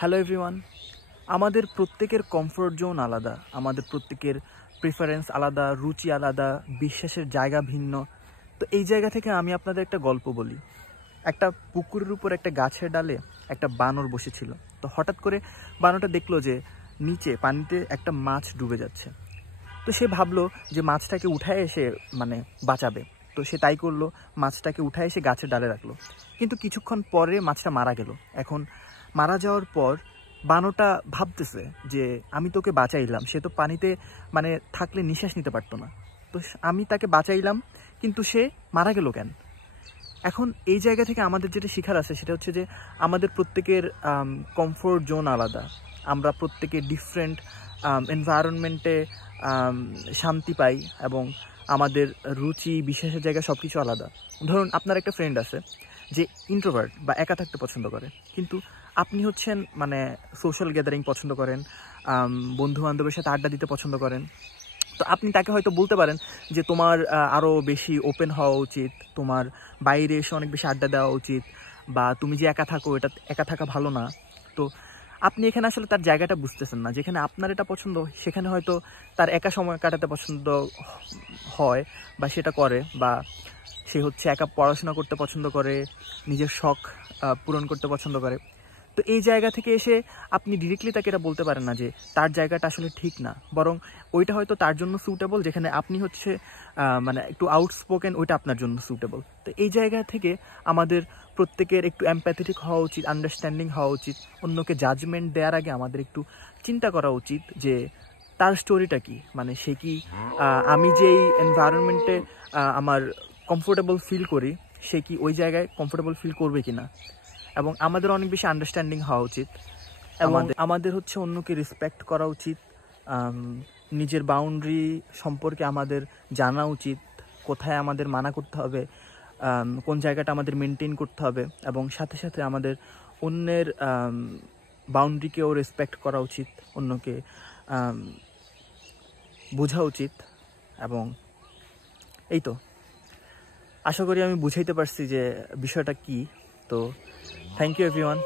Hello everyone. আমাদের প্রত্যেকের comfort zone আলাদা, আমাদের প্রত্যেকের প্রেফারেন্স আলাদা, রুচি আলাদা, বিশ্বাসের জায়গা ভিন্ন। তো এই জায়গা থেকে আমি আপনাদের একটা গল্প বলি। একটা পুকুরের উপর একটা গাছের ডালে একটা বানর বসেছিল। তো হঠাৎ করে বানরটা দেখলো যে নিচে পানিতে একটা মাছ ডুবে যাচ্ছে। তো সে ভাবলো যে মাছটাকে উঠায় এসে বাঁচাবে। তো সে তাই করলো, মাছটাকে উঠায় এসে গাছের ডালে রাখলো। কিন্তু কিছুক্ষণ পরে মাছটা মারা গেল। এখন মারা যাওয়ার পর বানরটা ভাবতেছে যে আমি তোকে বাঁচাইলাম, সে তো পানিতে থাকলে নিঃশ্বাস নিতে পারতো না, তো আমি তাকে বাঁচাইলাম, কিন্তু সে মারা গেল কেন? এখন এই জায়গা থেকে আমাদের যেটা শেখার আছে সেটা হচ্ছে যে আমাদের প্রত্যেকের কমফোর্ট জোন আলাদা। আমরা প্রত্যেকে ডিফারেন্ট এনভায়রনমেন্টে শান্তি পাই এবং আমাদের রুচি বিশ্বাসের জায়গা সব কিছু আলাদা। ধরুন আপনার একটা ফ্রেন্ড আছে যে ইন্ট্রোভার্ট বা একা থাকতে পছন্দ করে, কিন্তু আপনি হচ্ছেন সোশ্যাল গ্যাদারিং পছন্দ করেন, বন্ধু বান্ধবের সাথে আড্ডা দিতে পছন্দ করেন। তো আপনি তাকে হয়তো বলতে পারেন যে তোমার আরও বেশি ওপেন হওয়া উচিত, তোমার বাইরে এসে অনেক বেশি আড্ডা দেওয়া উচিত, বা তুমি যে একা থাকো এটা একা থাকা ভালো না। তো আপনি এখানে আসলে তার জায়গাটা বুঝতেছেন না। যেখানে আপনার এটা পছন্দ সেখানে হয়তো তার একা সময় কাটাতে পছন্দ হয় বা সেটা করে, বা সে হচ্ছে একা পড়াশোনা করতে পছন্দ করে, নিজের শখ পূরণ করতে পছন্দ করে। তো এই জায়গা থেকে এসে আপনি ডিরেক্টলি তাকে এটা বলতে পারেন না যে তার জায়গাটা আসলে ঠিক না, বরং ওইটা হয়তো তার জন্য সুটেবল, যেখানে আপনি হচ্ছে একটু আউটস্পোকেন, ওইটা আপনার জন্য সুটেবল। তো এই জায়গা থেকে আমাদের প্রত্যেকের একটু এমপ্যাথেটিক হওয়া উচিত, আন্ডারস্ট্যান্ডিং হওয়া উচিত। অন্যকে জাজমেন্ট দেওয়ার আগে আমাদের একটু চিন্তা করা উচিত যে তার স্টোরিটা কি, সে কি আমি যেই এনভায়রনমেন্টে আমার কমফোর্টেবল ফিল করি সে কি ওই জায়গায় কমফোর্টেবল ফিল করবে কিনা। এবং আমাদের অনেক বেশি আন্ডারস্ট্যান্ডিং হওয়া উচিত, এবং আমাদের হচ্ছে অন্যকে রেসপেক্ট করা উচিত। নিজের বাউন্ডারি সম্পর্কে আমাদের জানা উচিত, কোথায় আমাদের মানা করতে হবে, কোন জায়গাটা আমাদের মেনটেন করতে হবে, এবং সাথে সাথে আমাদের অন্যের বাউন্ডারিকেও রেসপেক্ট করা উচিত, অন্যকে বোঝা উচিত। এবং এই তো, আশা করি আমি বুঝাইতে পারছি যে বিষয়টা কি। তো থ্যাংক ইউ এভরিওয়ান।